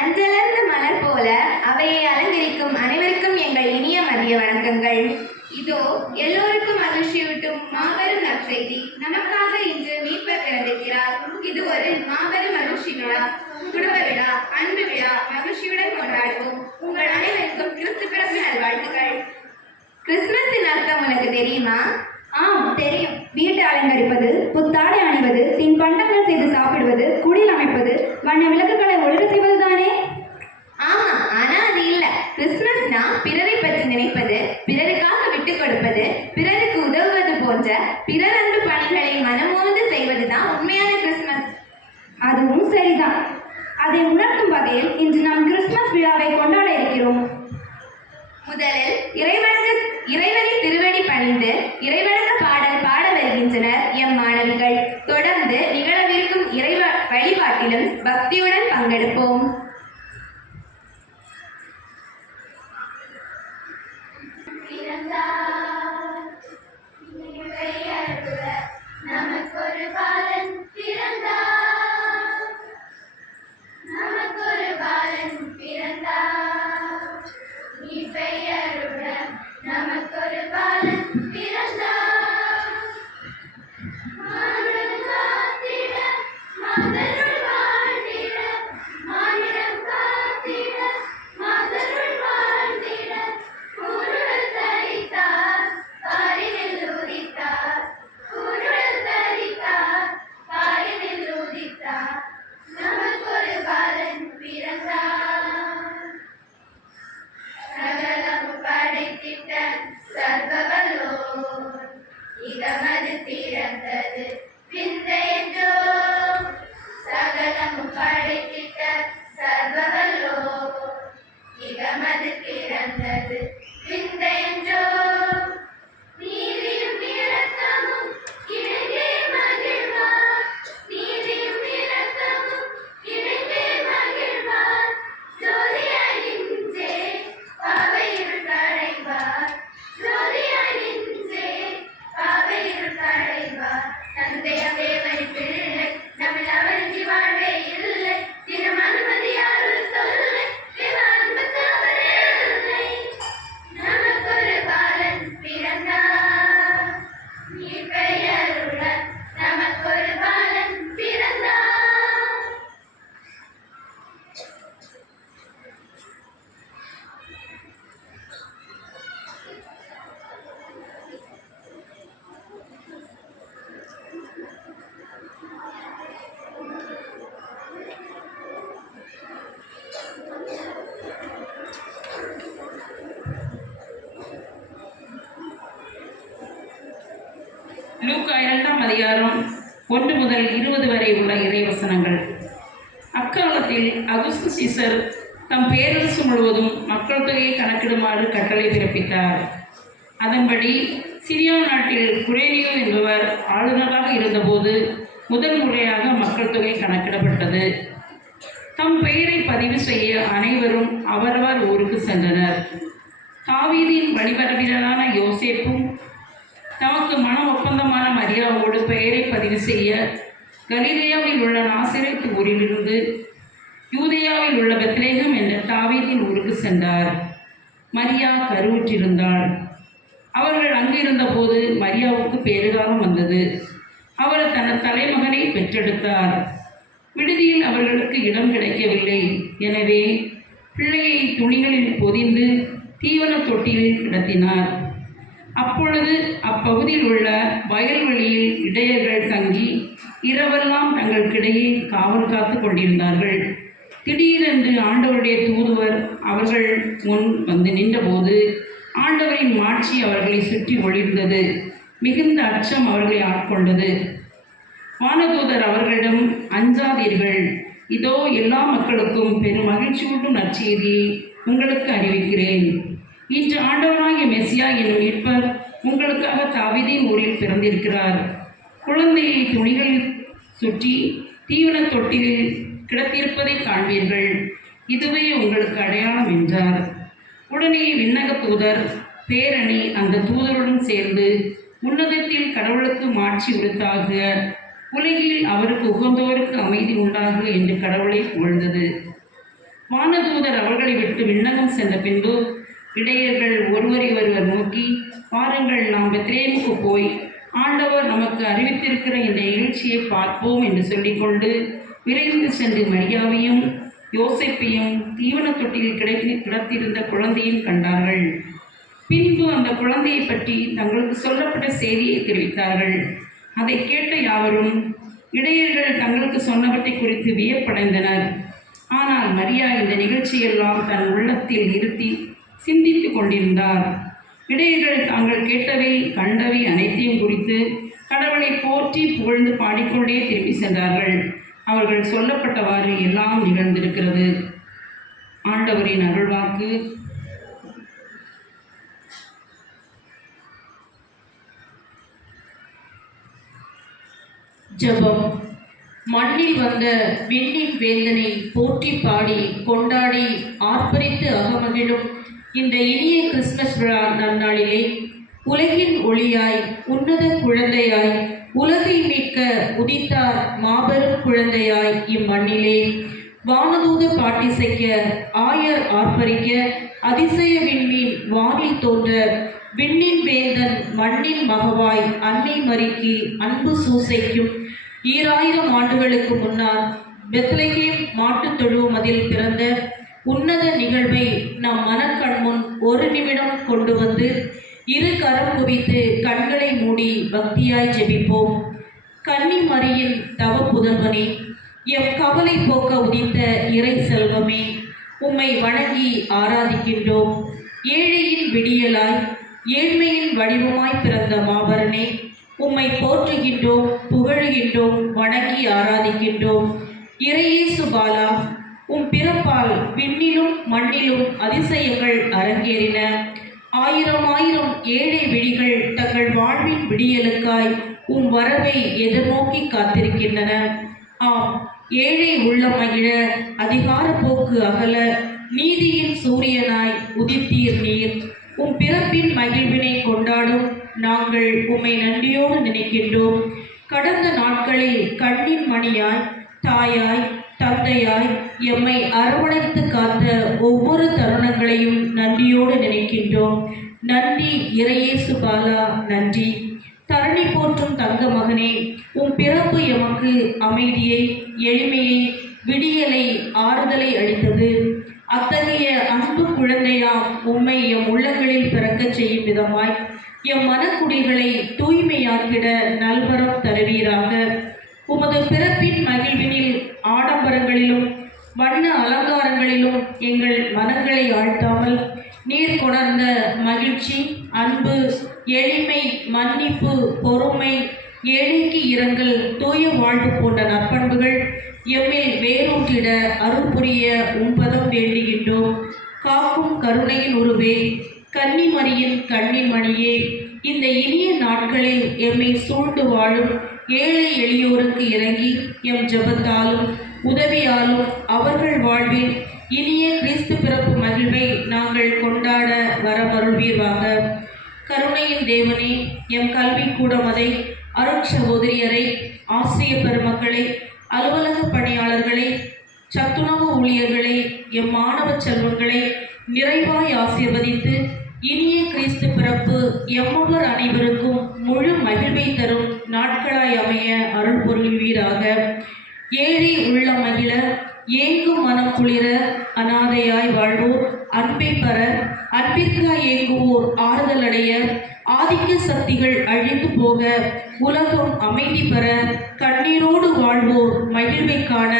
அஞ்சலர்ந்த மலர் போல அவையை அலங்கரிக்கும் அனைவருக்கும் எங்கள் இனிய மதிய வணக்கங்கள். இதோ எல்லோருக்கும் மகிழ்ச்சியூட்டும் மாபெரும் நற்செய்தி. நமக்காக இன்று மீட்பர் பிறந்திருக்கிறார். இது ஒரு மாபெரும் மகிழ்ச்சி விழா, குடும்ப விழா, அன்பு விழா. மகிழ்ச்சியுடன் கொண்டாடுவோம். உங்கள் அனைவருக்கும் கிறிஸ்து பிறப்பு நல்வாழ்த்துக்கள். கிறிஸ்துமஸின் அர்த்தம் உனக்கு தெரியுமா? ஆம், தெரியும். வீட்டை அலங்கரிப்பது, புத்தாடை அணிவது, தின்பண்டங்கள் செய்து சாப்பிடுவது, குடில் அமைப்பது, வண்ண விளக்குகளை ஒழுக செய்வதுதானே? ஆமா, ஆனா அது இல்ல. கிறிஸ்துமஸ்னா பிறரை பற்றி நினைப்பது, பிறருக்காக விட்டு கொடுப்பது, பிறருக்கு உதவுவது போன்ற பிறர் அன்பு பணிகளை மனமோந்து செய்வதுதான் உண்மையான கிறிஸ்துமஸ். அதுவும் சரிதான். அதை உணர்த்தும் வகையில் இன்று நாம் கிறிஸ்துமஸ் விழாவை கொண்டாட இருக்கிறோம். முதலில் இறைவனை திருவடி பணிந்து இறைவணக்க பாடல் பாட வருகின்றனர் எம் மாணவிகள். தொடர்ந்து நிகழவிருக்கும் வழிபாட்டிலும் பக்தியுடன் பங்கெடுப்போம். லூக்கா 2ஆம் அதிகாரம் 1 முதல் 20 வரை உள்ள இறைவசனங்கள். அக்காலத்தில் அகுஸ்து சீசர் தம் பேரரசு முழுவதும் மக்கள் தொகையை கணக்கிடுமாறு கட்டளை பிறப்பித்தார். அதன்படி சிரியா நாட்டில் குரேனியோ என்பவர் ஆளுநராக இருந்தபோது முதல் முறையாக மக்கள் தொகை கணக்கிடப்பட்டது. தம் பெயரை பதிவு செய்ய அனைவரும் அவரவர் ஊருக்கு சென்றனர். தாவீதின் வழிபரவினரான யோசேப்பும் தமக்கு மன ஒப்பந்தமான மரியாவோடு பெயரை பதிவு செய்ய கலிலேயாவில் உள்ள நாசரேத் ஊரிலிருந்து யூதேயாவில் உள்ள பெத்லேகம் என்ற தாவீதின் ஊருக்கு சென்றார். மரியா கருவுற்றிருந்தாள். அவர்கள் அங்கிருந்த போது மரியாவுக்கு பேறுகாலம் வந்தது. அவர் தனது தலைமகனை பெற்றெடுத்தார். விடுதியில் அவர்களுக்கு இடம் கிடைக்கவில்லை. எனவே பிள்ளையை துணிகளில் பொதிந்து தீவன தொட்டிலில் கிடத்தினார். அப்பொழுது அப்பகுதியில் உள்ள வயல்வெளியில் இடையர்கள் தங்கி இரவெல்லாம் தங்களுக்கிடையே காவல் காத்து கொண்டிருந்தார்கள். திடீரென்று ஆண்டவருடைய தூதுவர் அவர்கள் முன் வந்து நின்றபோது ஆண்டவரின் மாட்சி அவர்களை சுற்றி ஒளிர்ந்தது. மிகுந்த அச்சம் அவர்களை ஆட்கொண்டது. வானதூதர் அவர்களிடம், அஞ்சாதீர்கள், இதோ எல்லா மக்களுக்கும் பெரும் மகிழ்ச்சியூட்டும் நற்செய்தியை உங்களுக்கு அறிவிக்கிறேன். இன்று ஆண்டவராகிய மெசியா என்னும் மீட்பர் உங்களுக்காக தாவீதின் ஊரில் பிறந்திருக்கிறார். குழந்தையை துணிகளில் சுற்றி தீவன தொட்டிலில் கிடத்திருப்பதை காண்பீர்கள். இதுவே உங்களுக்கு அடையாளம் என்றார். உடனே விண்ணக தூதர் பேரணி அந்த தூதருடன் சேர்ந்து உன்னதத்தில் கடவுளுக்கு மாட்சி உரித்தாக உலகில் அவருக்கு உகந்தோருக்கு அமைதி உண்டாகு என்று கடவுளை புகழ்ந்தது. வானதூதர் அவர்களை விட்டு விண்ணகம் சென்ற பின்பு இடையர்கள் ஒருவரை ஒருவர் நோக்கி, வாருங்கள், நாம் பெத்லேமுக்கு போய் ஆண்டவர் நமக்கு அறிவித்திருக்கிற இந்த நிகழ்ச்சியை பார்ப்போம் என்று சொல்லிக்கொண்டு விரைந்து சென்று மரியாவையும் யோசேப்பையும் தீவன தொட்டியில் கிடத்திருந்த குழந்தையும் கண்டார்கள். பின்பு அந்த குழந்தையை பற்றி தங்களுக்கு சொல்லப்பட்ட செய்தியை தெரிவித்தார்கள். அதை கேட்ட யாவரும் இடையர்கள் தங்களுக்கு சொன்னவற்றை குறித்து வியப்படைந்தனர். ஆனால் மரியா இந்த நிகழ்ச்சியெல்லாம் தன் உள்ளத்தில் நிறுத்தி சிந்தித்து கொண்டிருந்தார். இடையர்கள் தாங்கள் கேட்டவை கண்டவை அனைத்தையும் குறித்து கடவுளை போற்றி புகழ்ந்து பாடிக்கொண்டே திரும்பி சென்றார்கள். அவர்கள் சொல்லப்பட்டவாறு எல்லாம் நிகழ்ந்திருக்கிறது. ஆண்டவரின் அருள்வாக்கு. ஜெபம். மண்ணில் வந்த விண்ணின் வேந்தனை போற்றி பாடி கொண்டாடி ஆர்ப்பரித்து அகமகிழும் இந்த இனிய கிறிஸ்துமஸ் விழா நன்னாளிலே உலகின் ஒளியாய் உன்னத குழந்தையாய் உலகை மீட்க உதித்தார் மாபெரும் குழந்தையாய் இம்மண்ணிலே வானதூத பாட்டிசைக்க ஆயர் ஆர்ப்பரிக்க அதிசய விண்மீன் வானில் தோன்ற விண்ணின் வேந்தன் மண்ணின் மகவாய் அன்னை மரிக்கு அன்பு சூசைக்கும் 2000 ஆண்டுகளுக்கு முன்னால் பெத்லகேம் மாட்டுத் தொழுவமதில் பிறந்த உன்னத நிகழ்வை நம் மனக்கண்முன் ஒரு நிமிடம் கொண்டு வந்து இரு கரம் குவித்து கண்களை மூடி பக்தியாய் ஜெபிப்போம். கன்னி மரியின் தவ புதல்வனே, எம் கவலை போக்க உதித்த இறை செல்வமே, உம்மை வணங்கி ஆராதிக்கின்றோம். ஏழையின் விடியலாய் ஏழ்மையின் வடிவமாய் பிறந்த மாபரனே, உம்மை போற்றுகின்றோம், புகழுகின்றோம், வணங்கி ஆராதிக்கின்றோம். இறையேசு பாலா, உம் பிறப்பால் விண்ணிலும் மண்ணிலும் அதிசயங்கள் அரங்கேறின. 1000 ஏழை விழிகள் தங்கள் வாழ்வின் விடியலுக்காய் உம் வரவை எதிர்நோக்கி காத்திருக்கின்றன. ஆம், ஏழை உள்ள மகிழ அதிகார போக்கு அகல நீதியின் சூரியனாய் உதித்தீர் நீர். உம் பிறப்பின் மகிழ்வினை கொண்டாடும் நாங்கள் உம்மை நன்றியோடு நினைக்கின்றோம். கடந்த நாட்களில் கண்ணின் மணியாய் தாயாய் தந்தையாய் எம்மை அரவணைத்து காத்த ஒவ்வொரு தருணங்களையும் நன்றியோடு நினைக்கின்றோம். நன்றி இறையேசு பாலா, நன்றி. தரணி போற்றும் தங்க மகனே, உம் பிறப்பு எமக்கு அமைதியை, எளிமையை, விடியலை, ஆறுதலை அளித்தது. அத்தகைய அன்பு குழந்தையாம் உம்மை எம் உள்ளங்களில் பிறக்கச் செய்யும் விதமாய் எம் மனக்குடிகளை தூய்மையாக்கிட நல்வரம் தருவீராக. உமது பிறப்பின் மகிழ்வினில் ஆடம்பரங்களிலும் வண்ண அலங்காரங்களிலும் எங்கள் மனங்களை ஆழ்த்தாமல் நீர் கொணர்ந்த மகிழ்ச்சி, அன்பு, எளிமை, மன்னிப்பு, பொறுமை, ஏழைக்கு இரங்கல், தூய வாழ்வு போன்ற நற்பண்புகள் எம்மில் வேரூற்றிட அருள் புரிய உம்பதம் வேண்டுகின்றோம். காக்கும் கருணையின் உருவே, கன்னிமரியின் கண்ணின் மணியே, இந்த இனிய நாட்களில் எம்மை சூழ்ந்து வாழும் ஏழை எளியோருக்கு இறங்கி எம் ஜெபத்தாலும் உதவியாலும் அவர்கள் வாழ்வில் இனிய கிறிஸ்து பிறப்பு மகிழ்வை நாங்கள் கொண்டாட வரமருள்வீர்வாக. கருணையின் தேவனே, எம் கல்வி கூடமதை, அருட்சகோதரியரை, ஆசிரிய பெருமக்களை, அலுவலக பணியாளர்களை, சத்துணவு ஊழியர்களை, எம் மாணவ செல்வங்களை நிறைவாய் ஆசீர்வதித்து இனிய கிறிஸ்து பிறப்பு எம்மவர் அனைவருக்கும் முழு மகிழ்வை தரும் நாட்களாய் அமைய அருள் புரிவீராக. ஏழை உள்ள மகிழ ஏங்கும் மனம் குளிர அனாதையாய் வாழ்வோர் அன்பை பெற, அன்பிற்காய் ஏங்குவோர் ஆறுதல் அடைய, ஆதிக்க சக்திகள் அழிந்து போக, உலகம் அமைதி பெற, கண்ணீரோடு வாழ்வோர் மகிழ்வை காண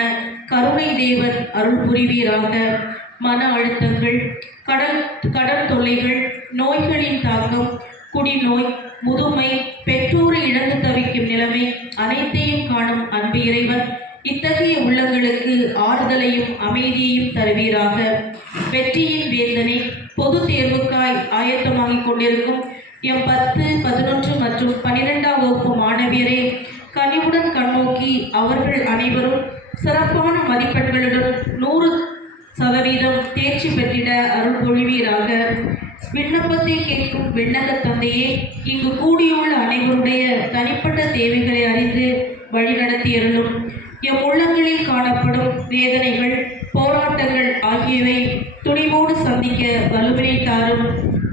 கருணை தேவன் அருள் புரிவீராக. மன அழுத்தங்கள், கடன் தொல்லைகள், நோய்களின் தாக்கம், குடிநோய், முதுமை, பெற்றோரை இழந்து தவிக்கும் நிலைமை அனைத்தையும் காணும் அன்பு இறைவன் இத்தகைய உள்ளங்களுக்கு ஆறுதலையும் அமைதியையும் தருவீராக. வெற்றியின் வேந்தனை, பொது தேர்வுக்காய் ஆயத்தமாகிக் கொண்டிருக்கும் எம் 10, 11 மற்றும் 12ஆம் வகுப்பு மாணவியரை கனிவுடன் கண்ணோக்கி அவர்கள் அனைவரும் சிறப்பான மதிப்பெண்களுடன் 100% தேர்ச்சி பெற்றிட அருள் பொழிவீராக. விண்ணப்பத்தை கேட்கும் விண்ணக தந்தையே, இங்கு கூடியுள்ள அனைவருடைய தனிப்பட்ட தேவைகளை அறிந்து வழிநடத்தியருளும். எம் உள்ளங்களில் காணப்படும் வேதனைகள், போராட்டங்கள் ஆகியவை துணிவோடு சந்திக்க வலுவினை தாரும்.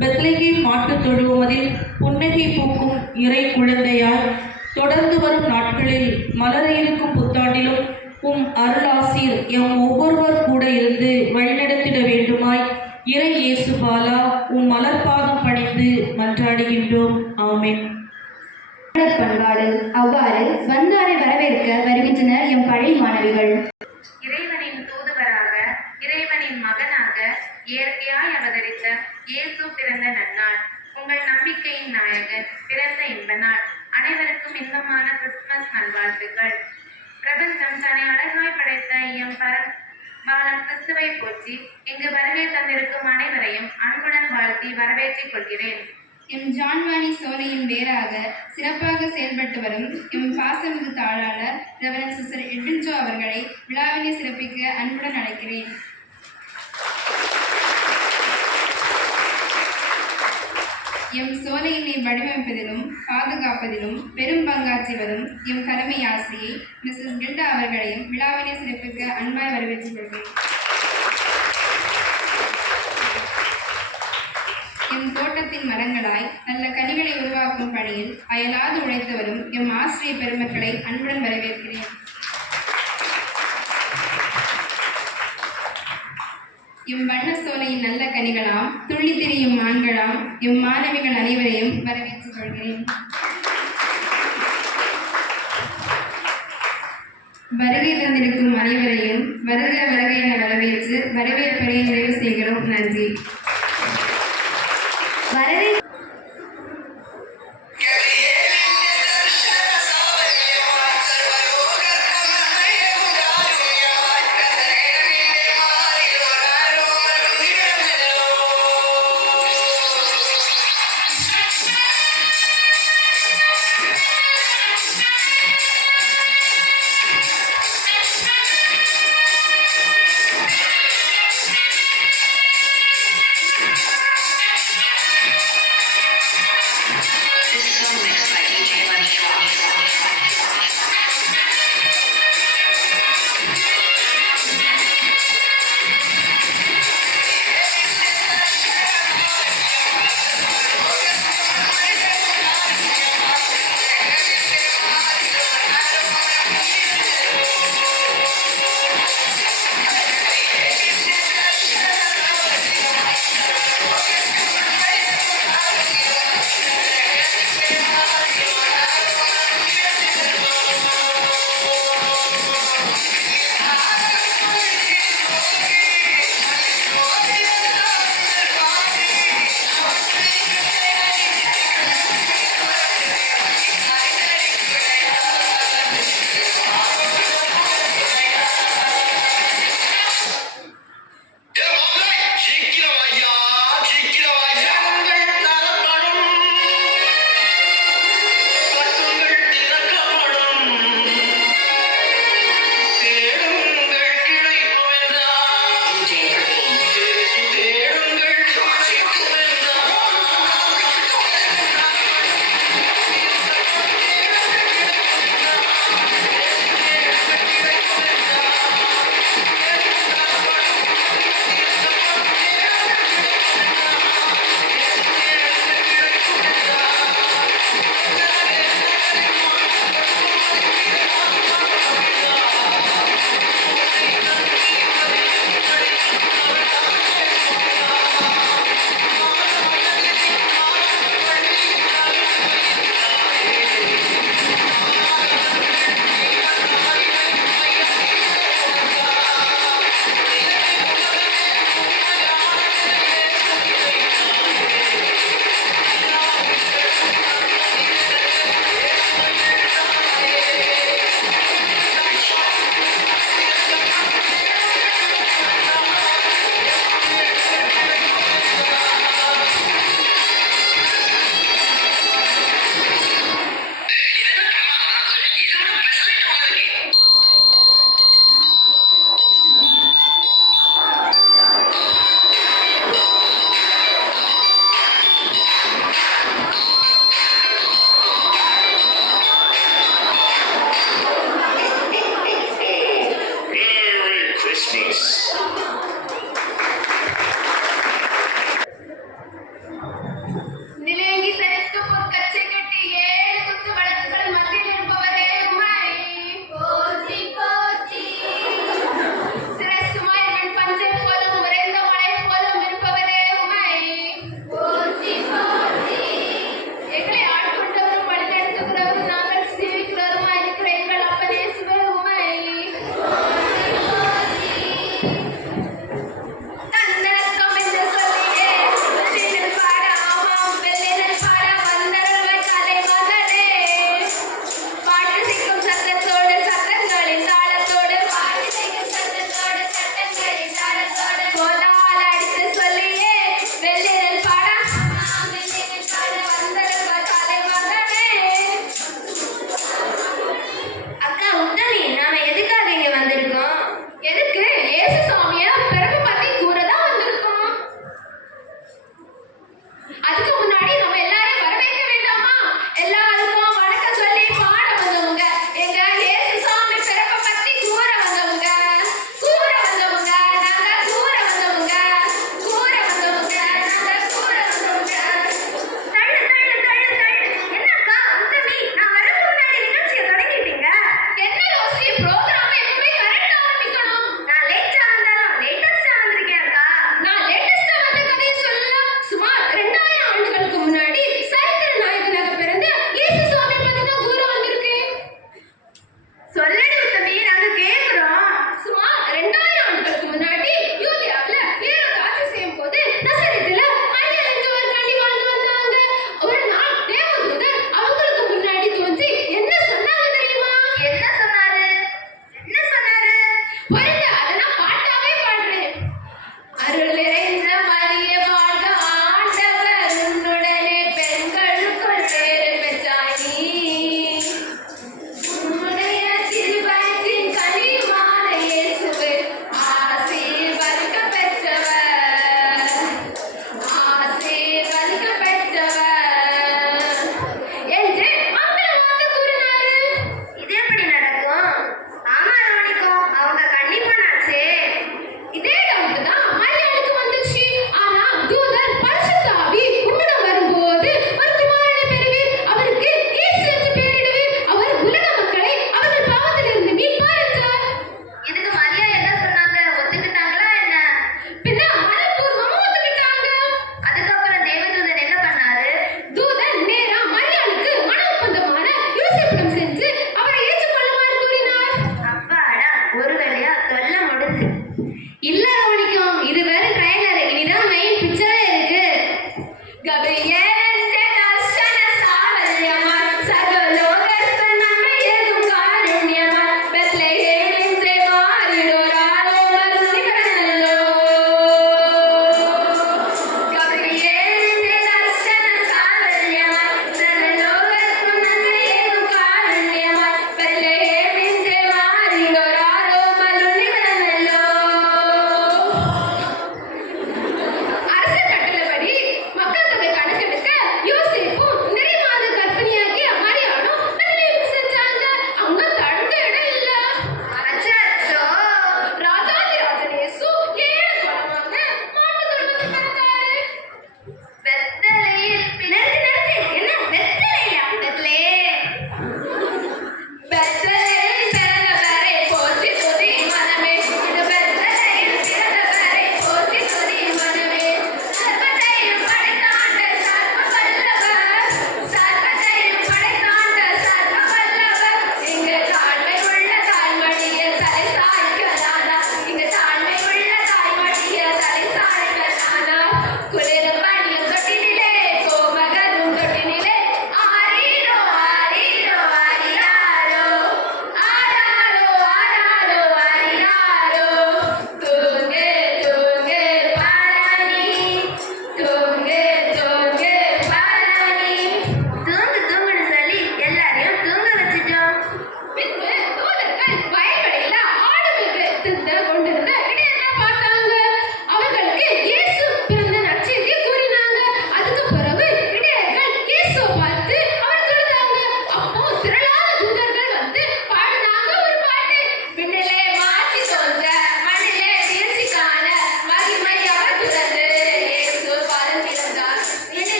பெத்லகேம் மாட்டுத் தொழுவதில் புன்னகை பூக்கும் இறை குழந்தையாய் தொடர்ந்து வரும் நாட்களில் மலர இருக்கும் புத்தாண்டிலும் உம் அருளாசீர் எம் ஒவ்வொருவர் கூட இருந்து வழிநடத்திட வேண்டுமாய் இறை இயேசு பாலா உம் மலர்பாதம் பணிந்து மன்றாடுகின்றோம். ஆமென். பண்பாடு. அவ்வாறு வந்தாரை வரவேற்க வருகின்றனர் எம் பள்ளி மாணவிகள். இறைவனின் தூதுவராக, இறைவனின் மகனாக இயற்கையாய் அவதரித்த இயேசு பிறந்த நன்னாள், உங்கள் நம்பிக்கையின் நாயகன் பிறந்த இன்ப நாள். அனைவருக்கும் இன்பமான கிறிஸ்துமஸ் நல்வாழ்த்துக்கள். பிரபஞ்சம் தன்னை அழகாய் படைத்த எம் பரம்பாலன் கிறிஸ்துவை போற்றி இங்கு வருகை தந்திருக்கும் அனைவரையும் அன்புடன் வாழ்த்தி வரவேற்றுக் கொள்கிறேன். எம் ஜான்வானி சோலையின் வேறாக சிறப்பாக செயல்பட்டு வரும் எம் பாசமிகு தாளாளர் ரெவரண்ட் சிஸ்டர் எட்வின் ஜோ அவர்களை விழாவினை சிறப்பிக்க அன்புடன் அழைக்கிறேன். எம் சோலையினை வடிவமைப்பதிலும் பாதுகாப்பதிலும் பெரும் பங்காற்றி வரும் எம் தலைமை ஆசிரியை மிஸ்ஸஸ் கில்டா அவர்களையும் விழாவினை சிறப்பிக்க அன்பாய் வரவேற்றுக் கொள்கிறேன். எம் தோட்டத்தின் மரங்களாய் நல்ல கனிகளை உருவாக்கும் பணியில் அயலாது உழைத்து வரும் எம் ஆசிரிய பெருமக்களை அன்புடன் வரவேற்கிறேன். எம் வண்ண சோலையின் நல்ல கனிகளாம் துள்ளி திரியும் மான்களாம் எம் மாணவிகள் அனைவரையும் வரவேற்றுக் கொள்கிறேன். வருகை தந்திருக்கும் அனைவரையும் வருக வருக என வரவேற்று வரவேற்பை நிறைவு செய்கிறோம். நன்றி. வரவே Ministries. நிலையங்கி தரித்து பொற்கச்சை கட்டி 7 குத்து வழக்குகள் மத்தியில் இருப்பவரே உமை போற்றி போற்றி. சிரசுமாய் மண் பஞ்சை போலும் உறைந்த மலை போலும் இருப்பவரே உமை போற்றி போற்றி. எங்களை ஆட்கொண்டவரும் வழிநடத்துகிறவரும் நாங்கள் சேவிக்கிறவருமாய் இருக்கிற எங்கள் அப்பனே சிவ உமை போற்றி போற்றி.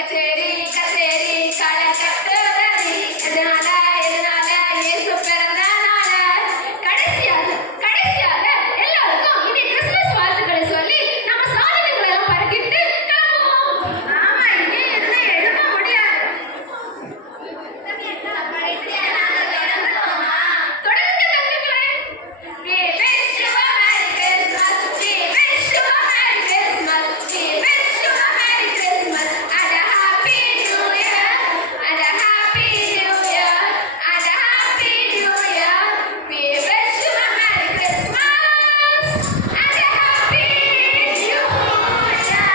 கச்சேரி கச்சேரி களை கட்டுதடி எதனால எதனால இயேசு பிறந்த நாள. கடைசியாக எல்லாருக்கும் இனி கிறிஸ்துமஸ் வாழ்த்துக்களை சொல்லி நம்ம சாதனைகளை எல்லாம் பறக்கிட்டு கிளம்புவோம். ஆமா, இங்கே இருந்து எழுத முடியாது. தொடர்ந்து தங்குங்களே. We wish you a Merry Christmas. We wish you a Merry Christmas. We wish you a Merry Christmas and a Happy New Year. And a Happy New Year. And a Happy New Year. We wish you a Merry Christmas and a Happy New Year.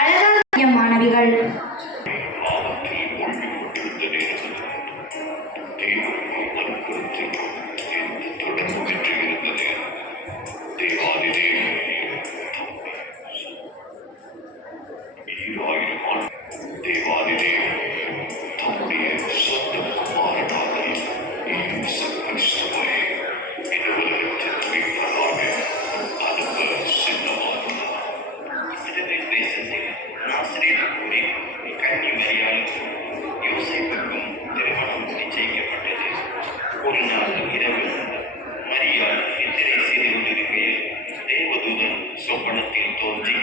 அழகாக மாணவிகள் ஒரு நாள் இரவு மரியாள் நித்திரை செய்து கொண்டிருக்கையில் தேவதூதன் சொப்பனத்தில் தோன்றி,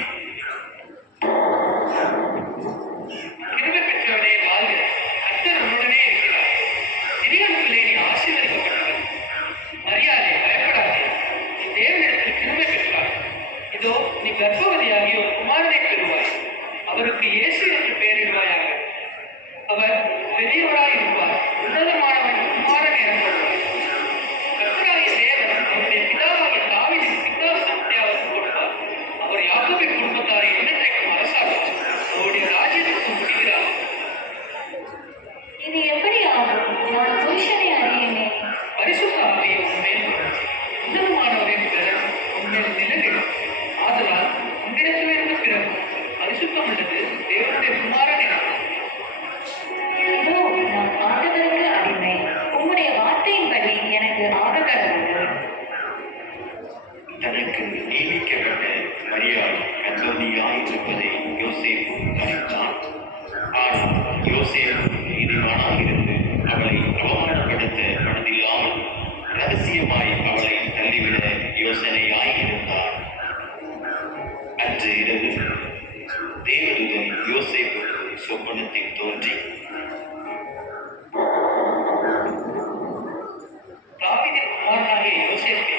கிருபை பெற்றவனே வாழ்க, கர்த்தர் உன்னுடனே இருக்கிறார், சிறியவனுக்குள்ளே நீ ஆசீர்வதிக்கப்பட்டவன். மரியாதை பயப்படாதே, நீ தேவனிடத்தில் கிருபை பெற்றாய். இதோ நீ கர்ப்பவதியாகி ஒரு குமாரனை பெறுவாய், அவருக்கு இயேசு என்று பெயரிடுவாயாக. அவர் பெரியவராய் இருப்பார், உன்னதமானவன் குமாரன் எனப்படுவார். கர்த்தராகிய தேவன் அவருடைய பிதாவாகிய தாவீதின் சிங்காசனத்தை அவருக்கு கொடுப்பார். அவர் யாக்கோபின் குடும்பத்தாரை என்றென்றைக்கும் அரசாட்சி, அவருடைய ராஜ்யத்துக்கு முடிகிறார். இது எப்படி ஆகும்? நான் புருஷனை அறியேனே. பரிசுத்த ஆவியை உன்மேல் உன்னதமானவரின் பிறர் உன்மேல் நிலவிடும். ஆதலால் உன்னிடத்திலிருந்து பிறகும் பரிசுத்தம் உள்ளது தேவனுடைய குமாரன் எனப்படும். இதோ நான் ஆண்டவருக்கு அடிமை. உம்முடைய வார்த்தையின்படி எனக்கு ஆகக்கடவுள். தனக்கு நியமிக்கப்பட்ட மரியாள் கர்ப்பவதியாயிருப்பதை யோசேப்பு அறிந்தான். ஆனால் யோசேப்பு நீதிமானாக இருந்து அவளை அவமானப்படுத்த மனதில்லாமல் ரகசியமாய் அவளை தள்ளிவிட யோசனையாயிருந்தார். அன்று இரவு தேவதூதன் யோசேப்புக்கு சொப்பனத்தில் தோன்றி, தாவீதின் குமாரனாகிய யோசேப்பே,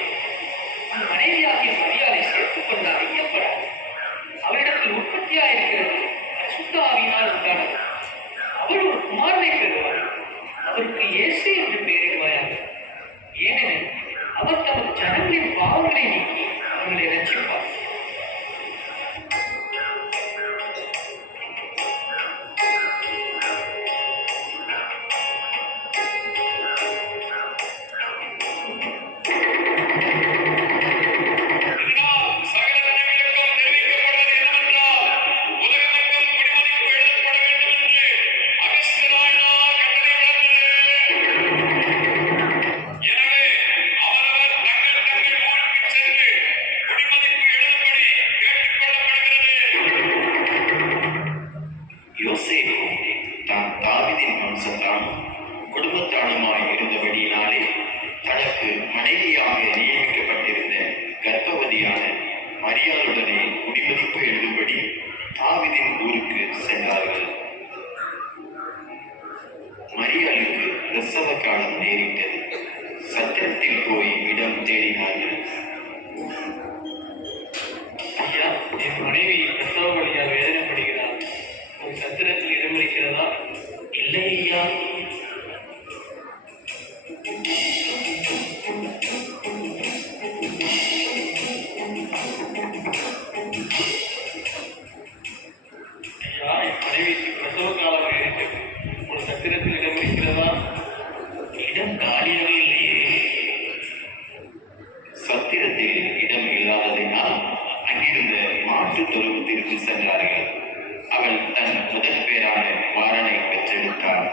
உன் மனைவியாகிய மரியாதை சேர்த்துக் கொண்ட ஐயப்படாது. அவளிடத்தில் உற்பத்தியாயிருக்கிறது பரிசுத்த ஆவியினால் உண்டானது. அவள் ஒரு குமாரனை பெறுவாள், அவருக்கு இயேசு என்று பெயரிடுவாயாக. ஏனெனில் மரியாளுக்கு பிரசவ காலம் நேரிட்டது. சத்திரத்தில் போய் இடம் தேடினார்கள். ஐயா, என் மனைவி பிரசவ வழியால் வேதனைப்படுகிறார். ஒரு சத்திரத்தில் இடம் இருக்கிறதா? இல்லை ஐயா. ஐயா, என் மனைவிக்கு பிரசவ காலம் நேரிட்டது. ஒரு சத்திரத்தில் இடம் இருக்கிறதா? இடம் காலியாக இல்லையே. சத்திரத்தில் இடம் இல்லாததினால் அங்கிருந்த மாட்டு தொழுவத்திற்கு சென்றார்கள். அவள் தன் முதல் பேரான வாரனை பெற்றெடுத்தாள்.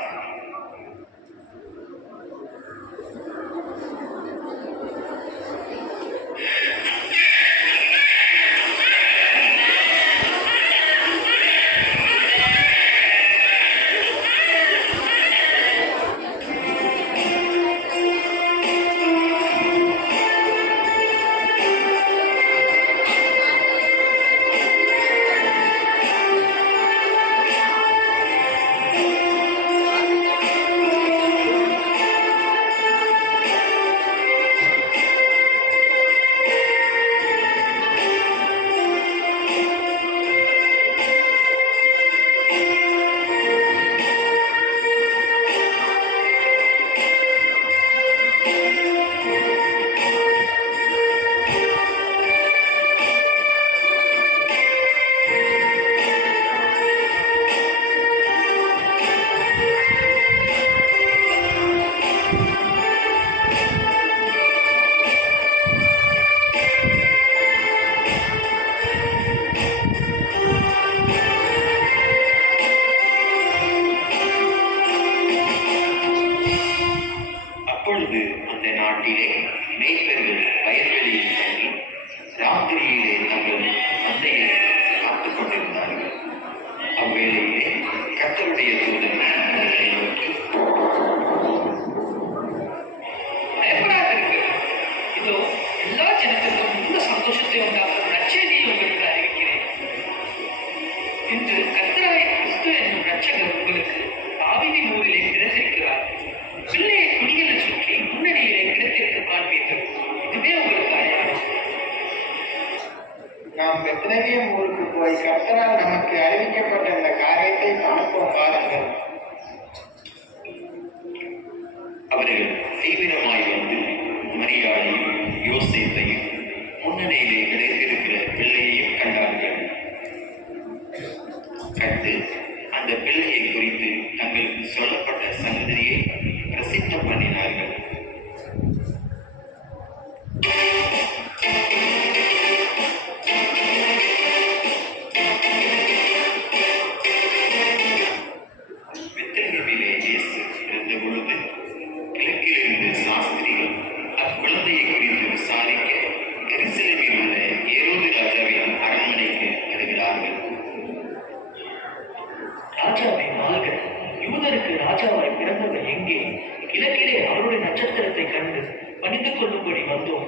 அப்பொழுது அந்த நாட்டிலே மேய்ப்பர்கள் வயல்வெளியில் தங்கி ராத்திரியிலே தங்கள் மந்தையை காத்துக் கொண்டிருந்தார்கள். அவ்வேளையிலே கர்த்தருடைய தூதன் அவர்களை நோக்கி, பயப்படாதிருங்கள். இதோ எல்லா ஜனத்திற்கும் இந்த சந்தோஷத்தை உண்டாக்கும் நற்செய்தியை உங்களுக்கு அறிவிக்கிறேன். இன்று கர்த்தராகிய கிறிஸ்து என்னும் இரட்சகர் உங்களுக்கு தாவீதின் ஊரிலே பிறந்திருக்கிறார். பிள்ளையை குடிகளை சுற்றி முன்னணியிலே கிடத்திற்கு காண்பீர்கள். இதுவே உங்களுக்கு அடையாளம். நாம் பெத்லகேம் ஊருக்கு போய் கர்த்தரால் நமக்கு அறிவிக்கப்பட்ட இந்த காரியத்தை பார்ப்போம் பாருங்கள். அவர்கள் தீவிரமாய் வந்து மரியாளையும் யோசேப்பையும் முன்னணியிலே கிடைத்திருக்கிற பிள்ளையையும் கண்டார்கள். கண்டு அந்த பிள்ளையை குறித்து தங்களுக்கு சொல்லப்பட்ட சங்கதியை பிரசித்தம் பண்ணினார்கள். பெத்லகேமிலே இயேசு பிறந்த பொழுது கிழக்கிலிருந்து சாஸ்திரிகள் அக்குழந்தையை குறித்து விசாரிக்க எருசலேமில் உள்ள ஏரோது ராஜாவின் அரண்மனைக்கு வருகிறார்கள். ராஜாவை வாழ்க, யூதருக்கு ராஜாவாய் பிறந்தவர் எங்கே? கிழக்கிலே அவருடைய நட்சத்திரத்தை கண்டு பணிந்து கொள்ளும்படி வந்தோம்.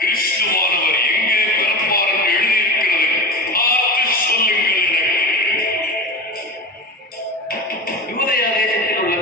கிறிஸ்துவானவர் எங்கே பிறப்பார் என்று எழுதியிருக்கிறது, பார்த்து சொல்லுங்கள். யூதேயா தேசத்தில் உள்ள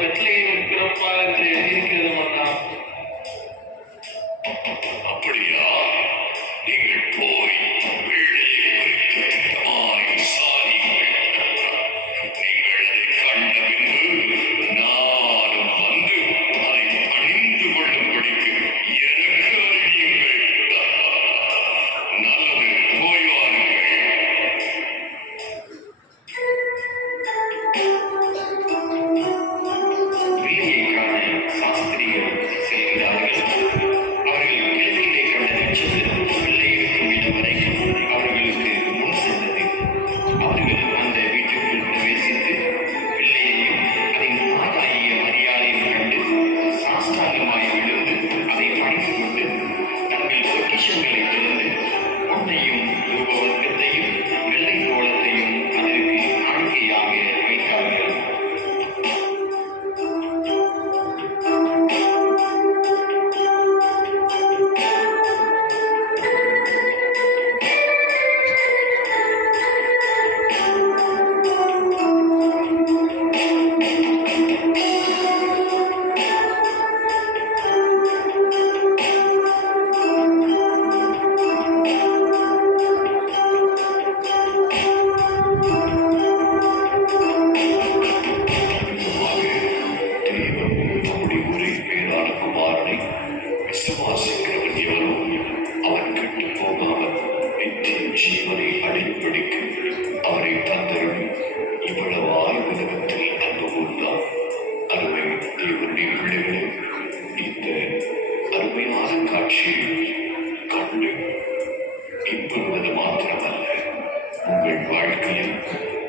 வாழ்க்கையில்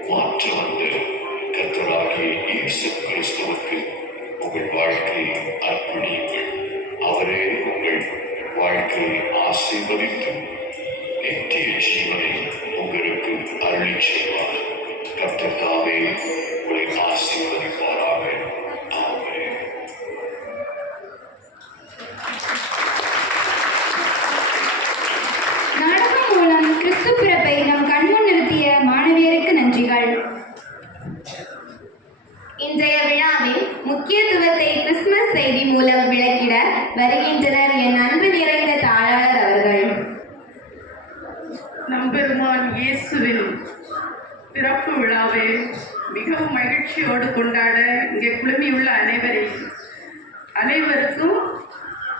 மாற்ற வந்த கர்த்தராகிய இயேசு கிறிஸ்துவுக்கு உங்கள் வாழ்க்கையை அர்ப்பணியுங்கள். அவரே உங்கள் வாழ்க்கையை ஆசீர்வதித்து நித்திய ஜீவனை உங்களுக்கு அருளி செய்வார். கர்த்தர் தாமே உங்களை ஆசீர்வதிப்பாராக. ஆமென். நாடகம் மூலம் கிறிஸ்து பிறப்பை நம் கண்முன் நிறுத்திய மாணவியருக்கு நன்றிகள். இன்றைய விழாவின் முக்கியத்துவத்தை கிறிஸ்துமஸ் செய்தி மூலம் விளக்கிட வருகின்றனர் என் அன்பு நிறைந்த தாளாளர் அவர்கள். நம்பெருமான் இயேசுவின் பிறப்பு விழாவை மிகவும் மகிழ்ச்சியோடு கொண்டாட இங்கே குழுமியுள்ள அனைவருக்கும்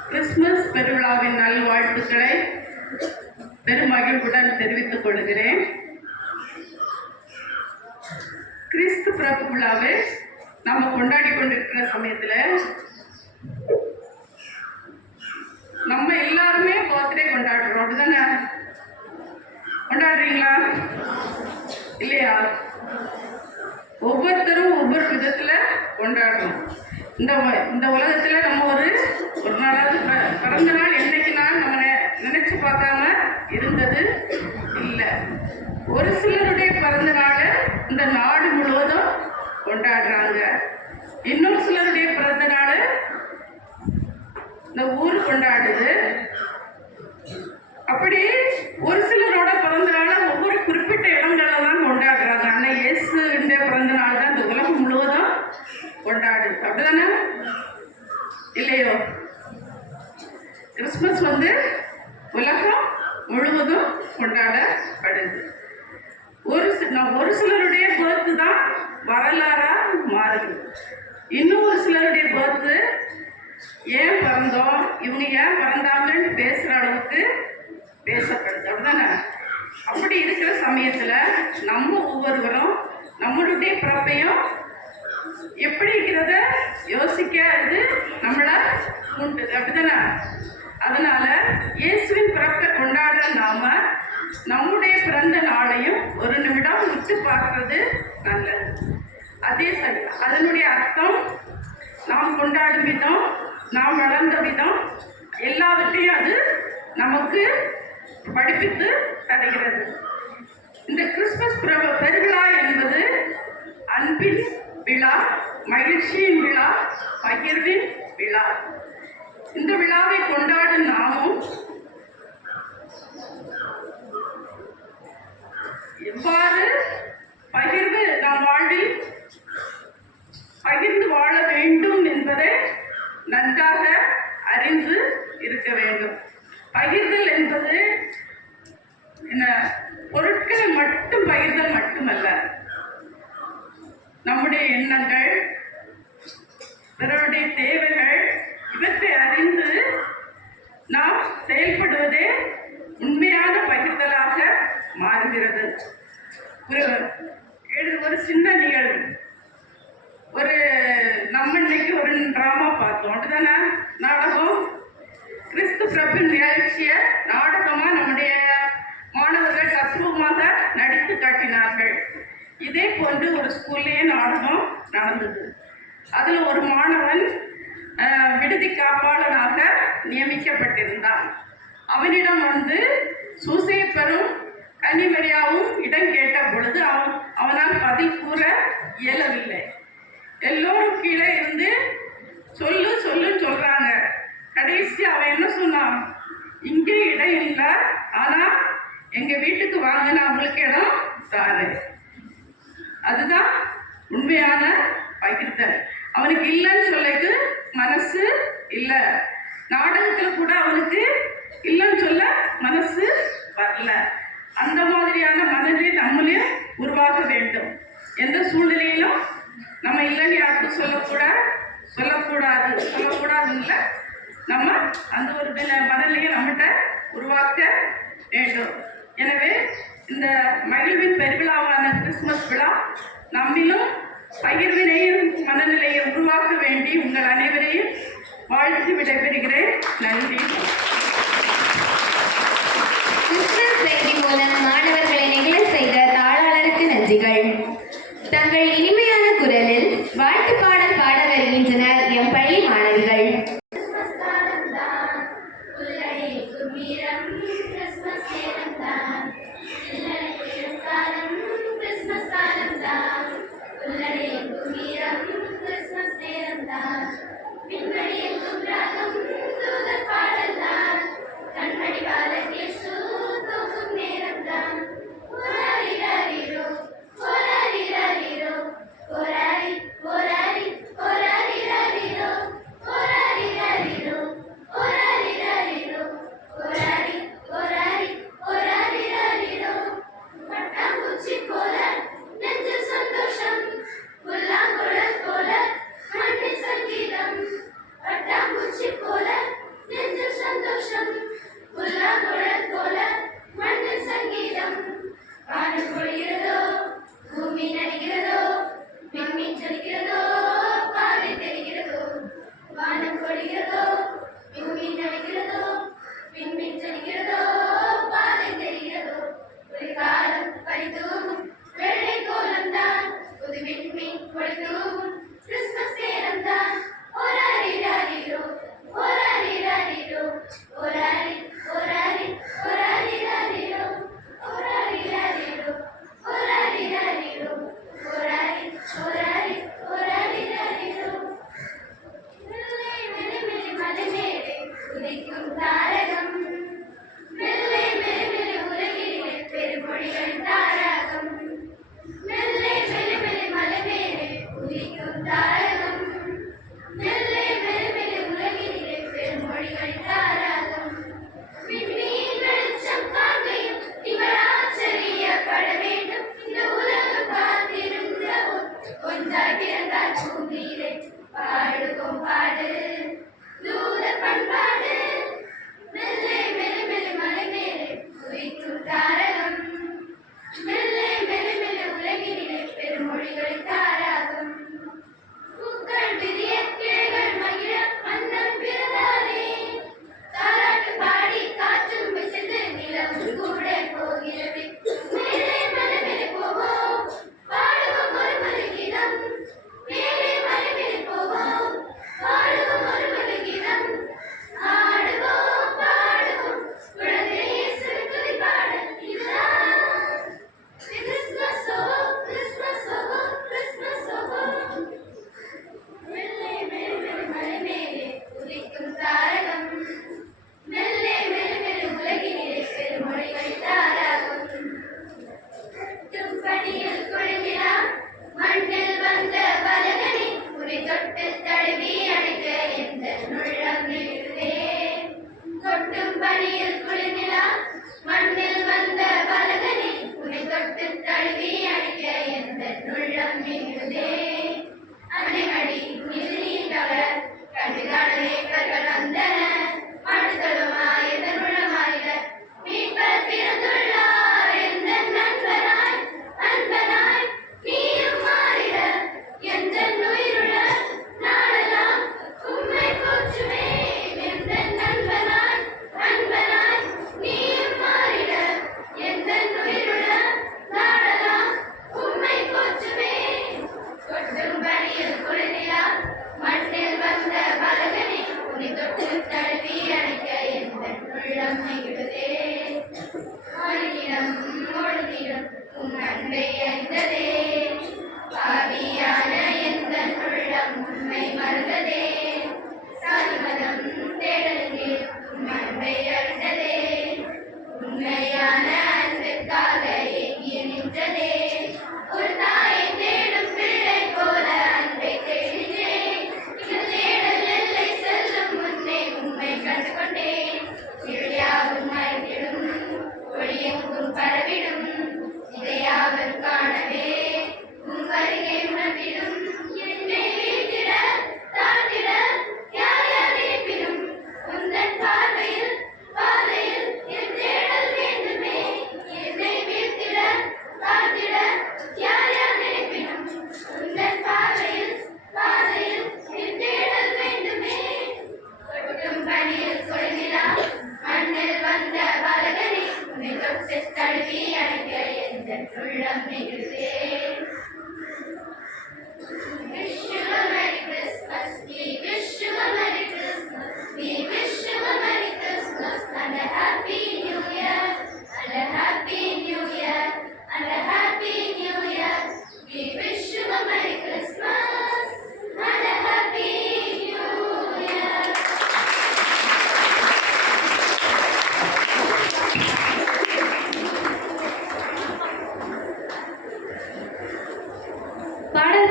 கிறிஸ்துமஸ் பெருவிழாவின் நல்வாழ்த்துக்களை பெருமகிழ்வுடன் தெரிவித்துக் கொள்கிறேன். கிறிஸ்து பிறப்பு விழாவை நம்ம கொண்டாடி கொண்டிருக்கிற சமயத்தில் நம்ம எல்லாருமே பர்த்டே கொண்டாடுறோம், அப்படிதானே? கொண்டாடுறீங்களா இல்லையா? ஒவ்வொருத்தரும் ஒவ்வொரு விதத்துல கொண்டாடுறோம். இந்த உலகத்துல நம்ம ஒரு நாளாவது பிறந்த நாள் என்னைக்கு நாள் நம்ம நினைச்சு பார்க்காம இருந்தது இல்லை. ஒரு சிலருடைய பிறந்த நாளை இந்த நாடு முழுவதும் கொண்டாடுறாங்க. இன்னொரு சிலருடைய பிறந்த நாளை இந்த ஊர் கொண்டாடுது. அப்படி ஒரு சிலரோட பிறந்த நாளை ஒவ்வொரு குறிப்பிட்ட இடங்கள்ல தான் கொண்டாடுறாங்க. ஆனால் இயேசுடைய பிறந்த நாள் தான் இந்த உலகம் முழுவதும் கொண்டாடுது, அப்படிதானே? இல்லையோ? கிறிஸ்துமஸ் உலகம் முழுவதும் கொண்டாடப்படுது. ஒரு சிலருடைய பர்த்து தான் வரலாறா மாறுது. இன்னும் ஒரு சிலருடைய பர்த்து ஏன் பிறந்தோம், இவங்க ஏன் பிறந்தாங்கன்னு பேசுகிற அளவுக்கு பேசப்படுது, அப்படிதானே? அப்படி இருக்கிற சமயத்தில் நம்ம ஒவ்வொருவரும் நம்மளுடைய பிறப்பையும் எப்படி இருக்கிறத யோசிக்கிறது நம்மளை உண்டுது, அப்படிதானே? அதனால இயேசுவின் பிறப்பை கொண்டாடுற நாம நம்முடைய பிறந்த நாளையும் ஒரு நிமிடம் விட்டு பார்க்கறது நல்லது. அதே சரி, அதனுடைய அர்த்தம் நாம் கொண்டாடும் விதம், நாம் வளர்ந்த விதம் எல்லாவற்றையும் அது நமக்கு படிப்பித்து தருகிறது. இந்த கிறிஸ்துமஸ் பெருவிழா என்பது அன்பின் விழா, மகிழ்ச்சியின் விழா, பகிர்வின் விழா. இந்த விழாவை கொண்டாடும் நாமும் எவ்வாறு பகிர்வு நம் வாழ்வில் பகிர்ந்து வாழ வேண்டும் என்பதை நன்றாக அறிந்து இருக்க வேண்டும். பகிர்தல் என்பது என்ன, பொருட்களை மட்டும் பகிர்தல் மட்டுமல்ல, நம்முடைய எண்ணங்கள், பிறருடைய தேவைகள் இவற்றை அறிந்து நாம் செயல்படுவதே உண்மையான பகிர்தலாக மாறுகிறது. ஒரு சின்ன நிகழ்வு, நம்ம இன்னைக்கு ஒரு டிராமா பார்த்தோம், அப்படிதானே? நாடகம். கிறிஸ்து பிறப்பு நிகழ்ச்சியை நாடகமாக நம்முடைய மாணவர்கள் தத்ரூபமாக நடித்து காட்டினார்கள். இதே போன்று ஒரு ஸ்கூல்லேயே நாடகம் நடந்தது. அதில் ஒரு மாணவன் விடுதி காப்பாளனாக நியமிக்கப்பட்டிருந்தான். அவனிடம் சூசேப்பரும் கன்னிமரியாவும் இடம் கேட்ட பொழுது அவனால் பதில் கூற இயலவில்லை. எல்லோரும் கீழே இருந்து சொல்லுன்னு சொல்றாங்க. கடைசி அவன் என்ன சொன்னான், இங்கே இடம் இல்லை, ஆனா எங்க வீட்டுக்கு வாங்க, நான் உங்களுக்கு இடம் தாரு. அதுதான் உண்மையான பகிர்தல். அவனுக்கு இல்லைன்னு சொல்லிட்டு மனசு இல்லை. நாடகத்துல கூட அவனுக்கு இல்லைன்னு சொல்ல மனசு வரல. அந்த மாதிரியான மனதை நம்மளே உருவாக்க வேண்டும். எந்த சூழ்நிலையிலும் நம்ம இல்லைன்னு யாருக்கும் சொல்லக்கூடாதுன்னு நம்ம அந்த ஒரு மனநிலையை நம்மகிட்ட உருவாக்க வேண்டும். எனவே இந்த மகிழ்வின் பெருவிழாவான கிறிஸ்துமஸ் விழா நம்மிலும் பகிர்வினையும் மனநிலையை உருவாக்க வேண்டி உங்கள் அனைவரையும் வாழ்த்து விடைபெறுகிறேன். நன்றி. கிறிஸ்துமஸ் செய்தி மூலம் மாணவர்களை நெகிழ செய்த தாளாளருக்கு நன்றிகள். தங்கள் இனிமையான குரலில் வாழ்த்து பாடல் பாட வருகின்றனர் எம் பள்ளி மாணவிகள்.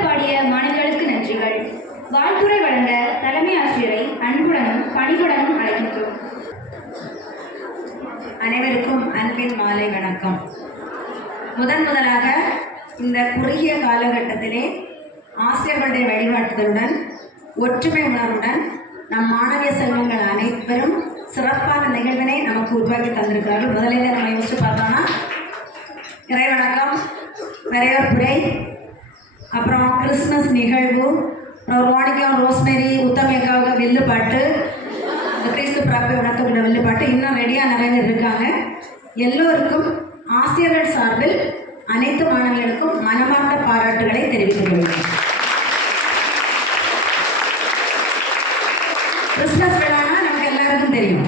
பாடிய மாணவர்களுக்கு நன்றிகள். வாழ்த்துரை வழங்க தலைமை ஆசிரியரை அன்புடனும் பணிவுடனும் அழைக்கின்றோம். அனைவருக்கும் அன்பின் மாலை வணக்கம். முதலாக இந்த குறுகிய காலகட்டத்திலே ஆசிரியர்களுடைய வழிகாட்டுதலுடன் ஒற்றுமை உணர்வுடன் நம் மாணவிய செல்வங்கள் அனைவரும் சிறப்பான நிகழ்வினை நமக்கு உருவாக்கி தந்திருக்கிறார்கள். முதலில் நம்ம யோசிச்சு பார்த்தோம்னா இறைவணக்கம், நிறையோர் புரை, அப்புறம் கிறிஸ்மஸ் நிகழ்வு, ரோனிகா ரோஸ்மேரி உத்தமேக்காவுக்கு வில்லுப்பாட்டு, கிறிஸ்து பிராப்பை உணர்த்தக்கூடிய வில்லுப்பாட்டு, இன்னும் ரெடியாக நிறைய பேர் இருக்காங்க. எல்லோருக்கும் ஆசிரியர்கள் சார்பில் அனைத்து மாணவர்களுக்கும் மனமார்ந்த பாராட்டுகளை தெரிவித்துக் கொள்கிறேன். கிறிஸ்மஸ் விழானா நமக்கு எல்லாருக்கும் தெரியும்.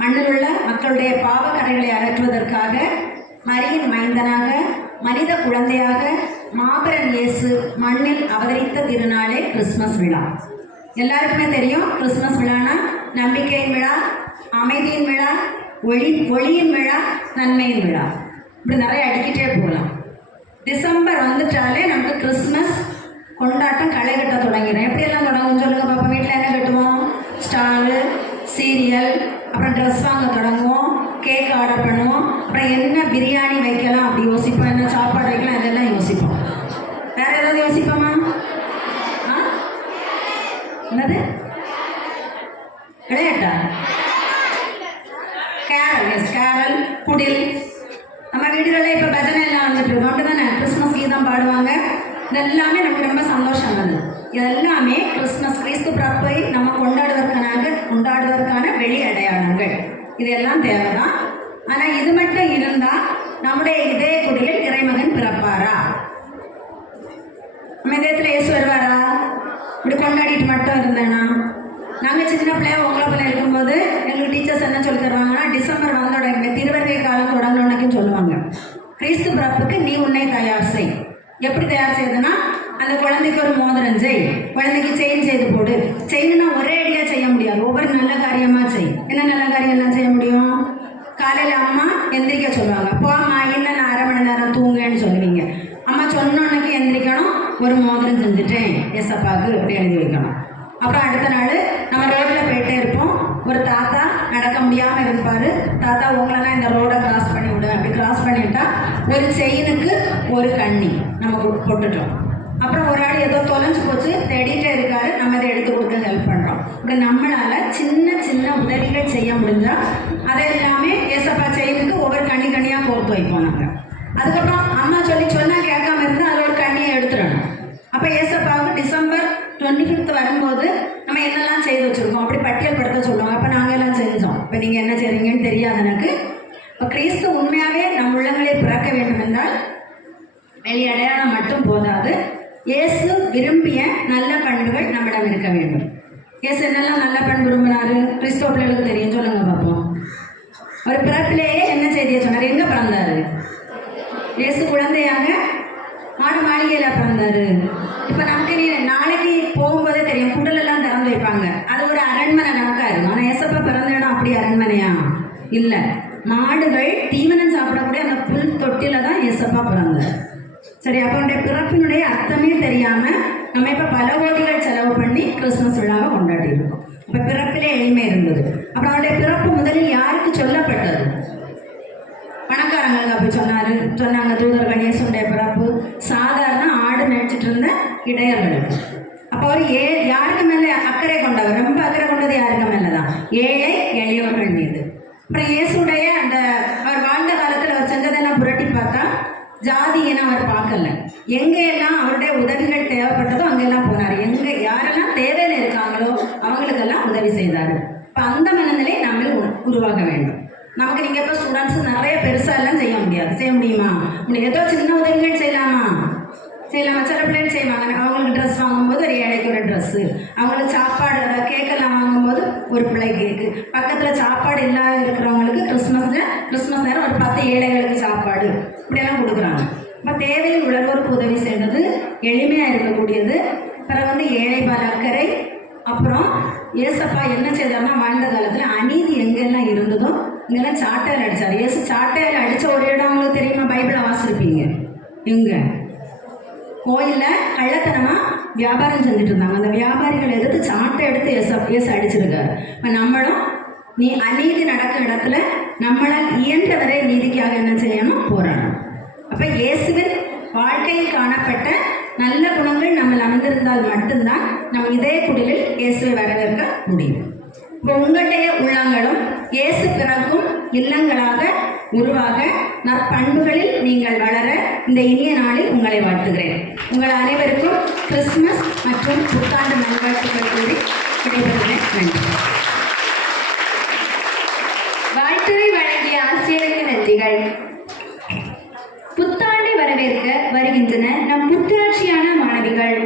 மண்ணில் உள்ள மக்களுடைய பாவக்கரைகளை அகற்றுவதற்காக மரியின் மைந்தனாக மனித குழந்தையாக மாபெரும் இயேசு மண்ணில் அவதரித்த திருநாளே கிறிஸ்மஸ் விழா. எல்லாருக்குமே தெரியும், கிறிஸ்மஸ் விழானா நம்பிக்கையின் விழா, அமைதியின் விழா, ஒளியின் விழா, நன்மையின் விழா, இப்படி நிறைய அடிக்கிட்டே போகலாம். டிசம்பர் வந்துட்டாலே நமக்கு கிறிஸ்மஸ் கொண்டாட்டம் களை கட்ட தொடங்கிடும். எப்படியெல்லாம் தொடங்கும் சொல்லுங்கள் பாப்பா? வீட்டில் என்ன கட்டுவோம்? ஸ்டாலு, சீரியல், அப்புறம் ட்ரெஸ் வாங்க தொடங்குவோம், கேக் ஆர்டர் பண்ணுவோம், அப்புறம் என்ன பிரியாணி வைக்கலாம் அப்படி யோசிப்போம், என்ன சாப்பாடு வைக்கலாம், இதெல்லாம் யோசிப்போம். வேறு ஏதாவது யோசிப்போமா? என்னது விளையாட்டா? கேரல், எஸ் கேரல், குடில். நம்ம வீடுகளில் இப்போ பஜனை எல்லாம் வந்துட்டு இருக்கோம், அப்படி தானே? கிறிஸ்மஸ் கீதம் பாடுவாங்க. இதெல்லாமே நமக்கு ரொம்ப சந்தோஷம் வருது. இதெல்லாமே கிறிஸ்மஸ் கிறிஸ்து பிறப்பை நம்ம கொண்டாடுவதற்கான வெளி அடையாளங்கள். இதெல்லாம் தேவைதான். ஆனால் இது மட்டும் இருந்தால் நம்முடைய இதய குடியில் இறைமகன் பிறப்பாரா? நம்ம இதயத்தில் இயேசு வருவாரா? இப்படி கொண்டாடிட்டு மட்டும் இருந்தேன்னா? நாங்கள் சின்ன பிள்ளையா உங்களை பிள்ளை இருக்கும்போது எங்களுக்கு டீச்சர்ஸ் என்ன சொல்லி தருவாங்கன்னா, டிசம்பர் வந்தோடனே திருவருகை காலம் தொடங்கணுன்னு சொல்லுவாங்க. கிறிஸ்து பிறப்புக்கு நீ உன்னை தயார் செய். எப்படி தயார் செய்யுதுன்னா, அந்த குழந்தைக்கு ஒரு மோதிரம் செய், குழந்தைக்கு செயின் செய்து போடு. செயின்னா ஒரே அடியாக செய்ய முடியாது, ஒவ்வொரு நல்ல காரியமாக செய். என்ன நல்ல காரியம்லாம் செய்ய முடியும்? காலையில் அம்மா எந்திரிக்க சொல்லுவாங்க, போம்மா இன்னும் நான் 1/2 மணி நேரம் தூங்குன்னு சொல்லுவீங்க. அம்மா சொன்னோன்னைக்கு எந்திரிக்கணும், ஒரு மோதிரம் செஞ்சுட்டேன் ஏசப்பாவுக்கு அப்படி எழுதி வைக்கணும். அப்புறம் அடுத்த நாள் நம்ம ரோட்டில் போயிட்டே இருப்போம். ஒரு தாத்தா நடக்க முடியாமல் இருப்பார். தாத்தா உங்களெல்லாம் இந்த ரோடை கிராஸ் பண்ணி விடு. அப்படி கிராஸ் பண்ணிவிட்டா ஒரு செயினுக்கு ஒரு கண்ணி நம்ம போட்டுட்டோம். அப்புறம் ஒரு ஆள் ஏதோ தொலைஞ்சு போச்சு, தேடிட்டே இருக்காரு, நம்ம அதை எடுத்து கொடுக்க ஹெல்ப் பண்ணுறோம். இப்படி நம்மளால் சின்ன சின்ன உதவிகள் செய்ய முடிஞ்சால் அதை எல்லாமே ஏசப்பா செயினுக்கு ஒவ்வொரு கண்ணியாக கோர்த்து வைப்போம் நாங்கள். அதுக்கப்புறம் அம்மா சொன்னால் கேட்காம இருந்தால் அதை ஒரு கண்ணியை எடுத்துடணும். அப்போ ஏசப்பாவுக்கு டிசம்பர் 25 வரும்போது நம்ம என்னெல்லாம் செய்து வச்சுருக்கோம் அப்படி பட்டியல் படுத்த சொல்லுவாங்க. அப்போ நாங்கள் எல்லாம் செஞ்சோம். இப்போ நீங்கள் என்ன செய்கிறீங்கன்னு தெரியாது எனக்கு. இப்போ கிறிஸ்து உண்மையாகவே நம் உள்ளங்களில் பிறக்க வேண்டும் என்றால் வெளி அடையாளம் மட்டும் போதாது, இயேசு விரும்பிய நல்ல பண்புகள் நம்மிடம் இருக்க வேண்டும். இயேசு என்னெல்லாம் நல்ல பண்பு விரும்பினாரு? கிறிஸ்தவ பிள்ளைகளுக்கு தெரியும், சொல்லுங்க பார்ப்போம். ஒரு பிறப்பிலேயே என்ன செய்தியை சொன்னார்? எங்கே பிறந்தாரு? இயேசு குழந்தையாக மாடு மாளிகையில் பிறந்தாரு. இப்போ நமக்கு நீ நாளைக்கு போகும்போதே தெரியும், குடலெல்லாம் திறந்து வைப்பாங்க, அது ஒரு அரண்மனை நமக்காக இருக்கும். ஆனால் ஏசப்பா பிறந்த இடம் அப்படி அரண்மனையா? இல்லை. மாடுகள் தீவனம் சாப்பிடக்கூடிய அந்த புல் தொட்டில தான் ஏசப்பா பிறந்தார். சரி, அப்போ அவனுடைய பிறப்பினுடைய அர்த்தமே தெரியாமல் நம்ம இப்போ பல கோடிகள் செலவு பண்ணி கிறிஸ்மஸ் விழாவை கொண்டாடி இருக்கோம். இப்போ பிறப்பிலே எளிமை இருந்தது. அப்புறம் அவனுடைய பிறப்பு முதலில் யாருக்கு சொல்லப்பட்டது? பணக்காரங்களுக்கு அப்படி சொன்னாங்க தூதர்கள். இயேசுடைய பிறப்பு சாதாரண ஆடு மேய்ச்சிட்டு இருந்த இடையர்களுக்கு. அப்போ அவர் யாருக்கு மேலே அக்கறை கொண்டவர்? ரொம்ப அக்கறை கொண்டது யாருக்கு மேலே தான்? ஏழை எளியோர்கள் மீது. அப்புறம் இயேசுடைய அந்த அவர் வாழ்ந்த காலத்தில் அவர் செஞ்சதெல்லாம் புரட்டி பார்த்தா ஜாதின்னு அவர் பார்க்கல. எங்கெல்லாம் அவருடைய உதவிகள் தேவைப்பட்டதோ அங்கெல்லாம் போனார். யாரெல்லாம் தேவையில் இருக்காங்களோ அவங்களுக்கெல்லாம் உதவி செய்தார். இப்போ அந்த மனநிலை நம்ம உருவாக வேண்டும். நமக்கு நீங்கள் இப்போ ஸ்டூடெண்ட்ஸ் நிறைய பெருசாக எல்லாம் செய்ய முடியாது. செய்ய முடியுமா? ஏதோ சின்ன உதவிகள் செய்யலாமா? சில பிள்ளைகள் செய்வாங்க. அவங்களுக்கு ட்ரெஸ் வாங்கும்போது ஒரு ஏழைக்கு ஒரு ட்ரெஸ்ஸு, அவங்களுக்கு சாப்பாடு கேக்கெல்லாம் வாங்கும்போது ஒரு பிள்ளை கேக்கு, பக்கத்தில் சாப்பாடு இல்லாத இருக்கிறவங்களுக்கு கிறிஸ்மஸ் நேரம் ஒரு 10 ஏழைகளுக்கு சாப்பாடு இப்படியெல்லாம் கொடுக்குறாங்க. இப்போ தேவையில் உழவோருக்கு உதவி செய்கிறது எளிமையாக இருக்கக்கூடியது. பிறகு ஏழை பால் அக்கறை. அப்புறம் ஏசப்பா என்ன செய்தார்னா, வாழ்ந்த காலத்தில் அநீதி எங்கெல்லாம் இருந்ததோ இங்கெல்லாம் சாட்டையில் அடித்தார். ஏசு சாட்டையில் அடித்த ஒரு இடம் அவங்களுக்கு தெரியுமா? பைபிளை வாசிருப்பீங்க. எங்கே? கோயிலில் கள்ளத்தனமாக வியாபாரம் செஞ்சுட்டு இருந்தாங்க. அந்த வியாபாரிகள் எதிர்த்து சாட்டை எடுத்து ஏச அடிச்சிருக்காரு. இப்போ நம்மளும் அநீதி நடக்கும் இடத்துல நம்மளால் இயன்றவரை நீதிக்காக என்ன செய்யணும்? போராடணும். அப்போ இயேசுவின் வாழ்க்கையில் காணப்பட்ட நல்ல குணங்கள் நம்ம அமைந்திருந்தால் மட்டும்தான் நம் இதே குடிலில் இயேசுவை வரவேற்க முடியும். இப்போ உங்களுடைய உள்ளங்களும் இயேசு பிறக்கும் இல்லங்களாக உருவாக நற்பண்புகளில் நீங்கள் வளர இந்த இனிய நாளில் உங்களை வாழ்த்துகிறேன். உங்கள் அனைவருக்கும் கிறிஸ்துமஸ் மற்றும் புத்தாண்டு நல்வாழ்த்துக்கள் கூறி விடைபெறுகிறேன். நன்றி. வாழ்த்துரை வழங்கிய ஆசிரியருக்கு நன்றிகள். புத்தாண்டை வரவேற்க வருகின்றன நம் புத்துணர்ச்சியான மாணவிகள்.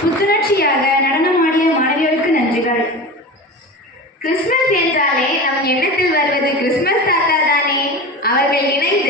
புத்துணர்ச்சியாக நடனமாடிய மாணவியருக்கு நன்றிகள். கிறிஸ்துமஸ் என்றாலே நம் எண்ணத்தில் வருவது கிறிஸ்துமஸ் தாத்தா தானே. அவர்கள் இணைந்து